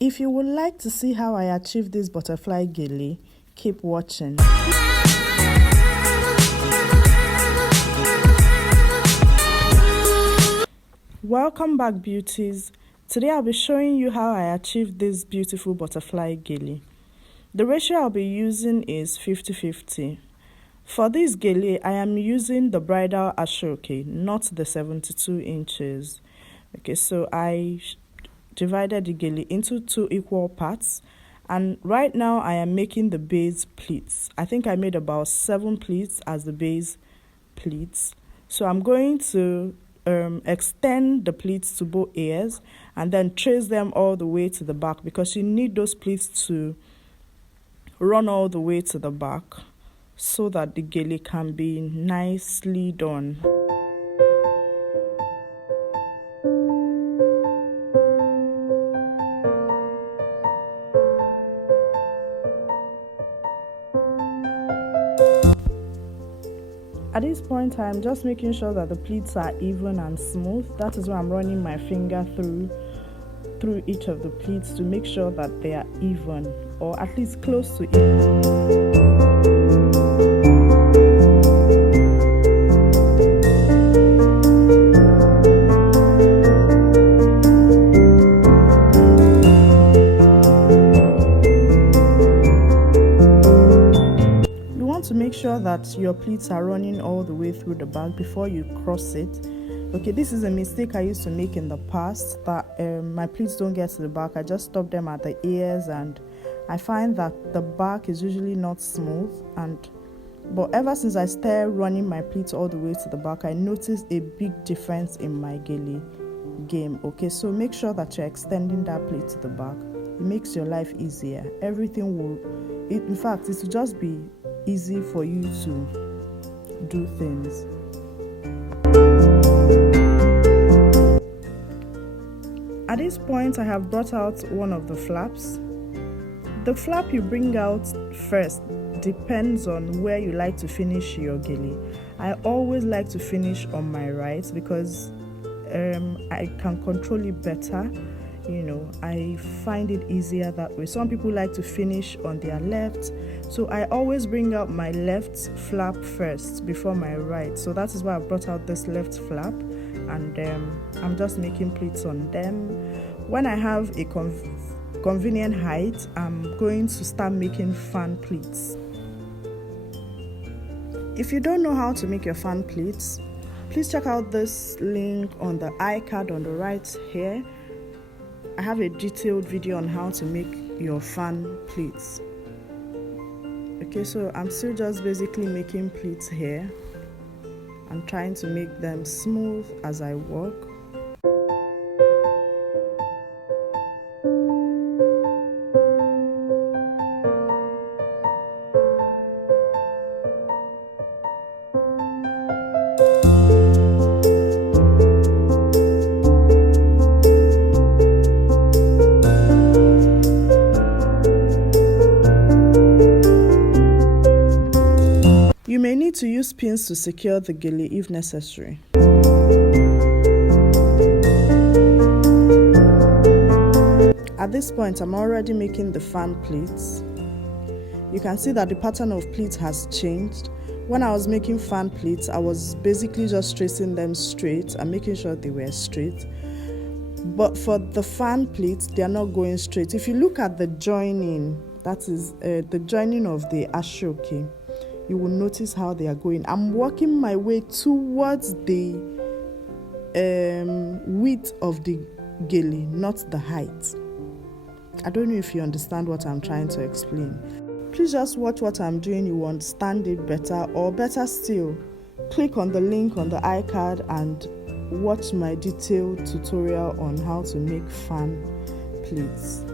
If you would like to see how I achieve this butterfly gele, keep watching. Welcome back, beauties. Today I'll be showing you how I achieved this beautiful butterfly gele. The ratio I'll be using is 50-50. For this gele, I am using the bridal ashoke, not the 72 inches. Okay, so I divided the gele into 2 equal parts, and right now I am making the base pleats. I think I made about 7 pleats as the base pleats. So I'm going to extend the pleats to both ears and then trace them all the way to the back, because you need those pleats to run all the way to the back so that the gele can be nicely done. At this point, I'm just making sure that the pleats are even and smooth. That is why I'm running my finger through each of the pleats to make sure that they are even, or at least close to even. To make sure that your pleats are running all the way through the back before you cross it. Okay, this is a mistake I used to make in the past, that my pleats don't get to the back. I just stop them at the ears, and I find that the back is usually not smooth. But ever since I started running my pleats all the way to the back, I noticed a big difference in my gele game. Okay, so make sure that you're extending that pleat to the back. It makes your life easier. Everything will, in fact, it will just be easy for you to do things. At this point, I have brought out one of the flaps. The flap you bring out first depends on where you like to finish your gele. I always like to finish on my right because I can control it better. You know, I find it easier that way. Some people like to finish on their left, so I always bring out my left flap first before my right. So that is why I brought out this left flap, and I'm just making pleats on them. When I have a convenient height, I'm going to start making fan pleats. If you don't know how to make your fan pleats, please check out this link on the iCard on the right here. I have a detailed video on how to make your fan pleats. Okay, so I'm still just basically making pleats here. I'm trying to make them smooth as I work. You may need to use pins to secure the gele if necessary. At this point, I'm already making the fan pleats. You can see that the pattern of pleats has changed. When I was making fan pleats, I was basically just tracing them straight and making sure they were straight. But for the fan pleats, they are not going straight. If you look at the joining, that is the joining of the ashoke, you will notice how they are going. I'm working my way towards the width of the gele, not the height. I don't know if you understand what I'm trying to explain. Please just watch what I'm doing. You will understand it better, or better still, click on the link on the iCard and watch my detailed tutorial on how to make fan pleats.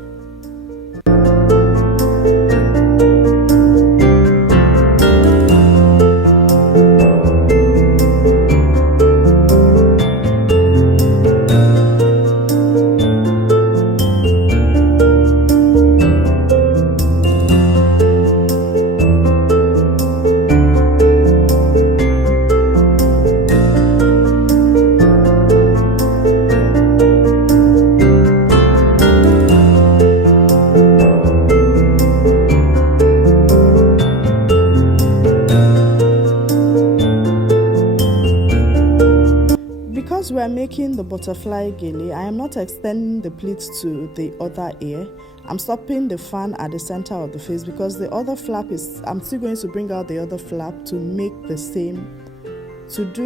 the butterfly gele, I am not extending the pleats to the other ear. I'm stopping the fan at the center of the face because the other flap I'm still going to bring out the other flap to do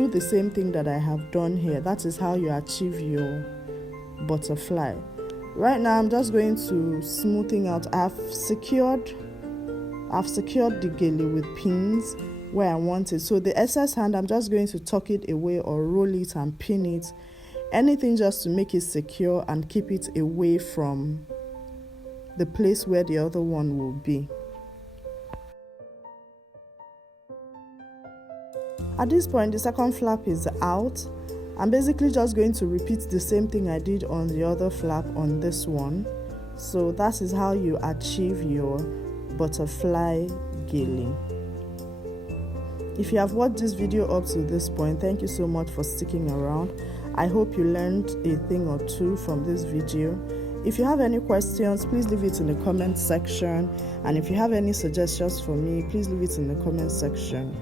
the same thing that I have done here. That is how you achieve your butterfly. Right now, I'm just going to smoothing out. I've secured the gele with pins where I want it. So the excess hand, I'm just going to tuck it away or roll it and pin it. Anything just to make it secure and keep it away from the place where the other one will be. At this point, the second flap is out. I'm basically just going to repeat the same thing I did on the other flap on this one. So that is how you achieve your butterfly gele. If you have watched this video up to this point, thank you so much for sticking around. I hope you learned a thing or two from this video. If you have any questions, please leave it in the comment section. And if you have any suggestions for me, please leave it in the comment section.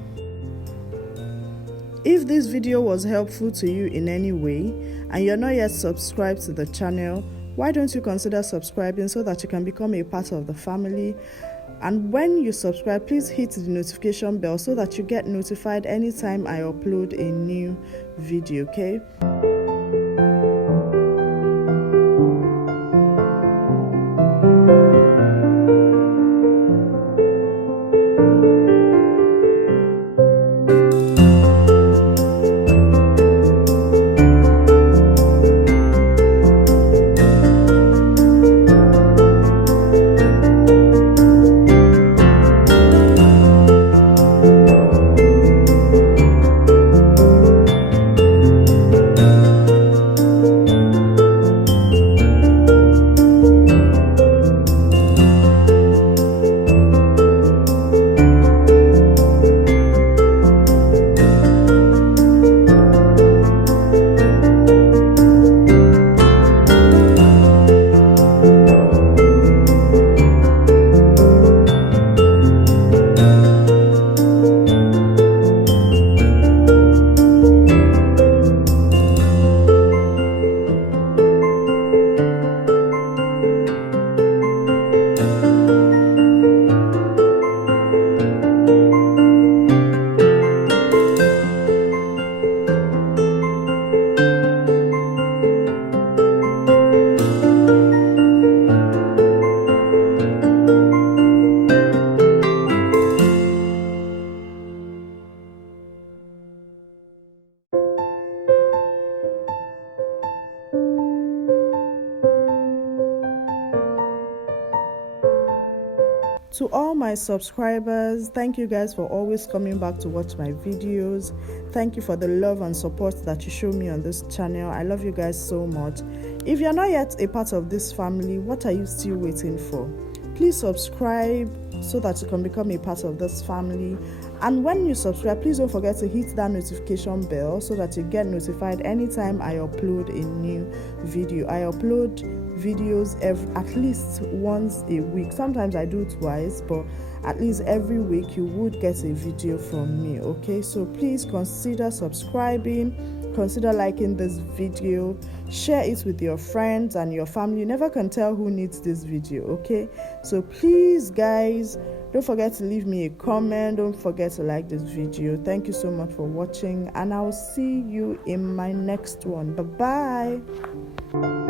If this video was helpful to you in any way and you're not yet subscribed to the channel, why don't you consider subscribing so that you can become a part of the family? And when you subscribe, please hit the notification bell so that you get notified anytime I upload a new video, okay? To all my subscribers, thank you guys for always coming back to watch my videos. Thank you for the love and support that you show me on this channel. I love you guys so much. If you're not yet a part of this family, what are you still waiting for? Please subscribe so that you can become a part of this family. And when you subscribe, please don't forget to hit that notification bell so that you get notified anytime I upload a new video. I upload videos at least once a week. Sometimes I do twice, but at least every week you would get a video from me, okay? So please consider subscribing, consider liking this video, share it with your friends and your family. You never can tell who needs this video, okay? So please guys, don't forget to leave me a comment. Don't forget to like this video. Thank you so much for watching, and I'll see you in my next one. Bye bye.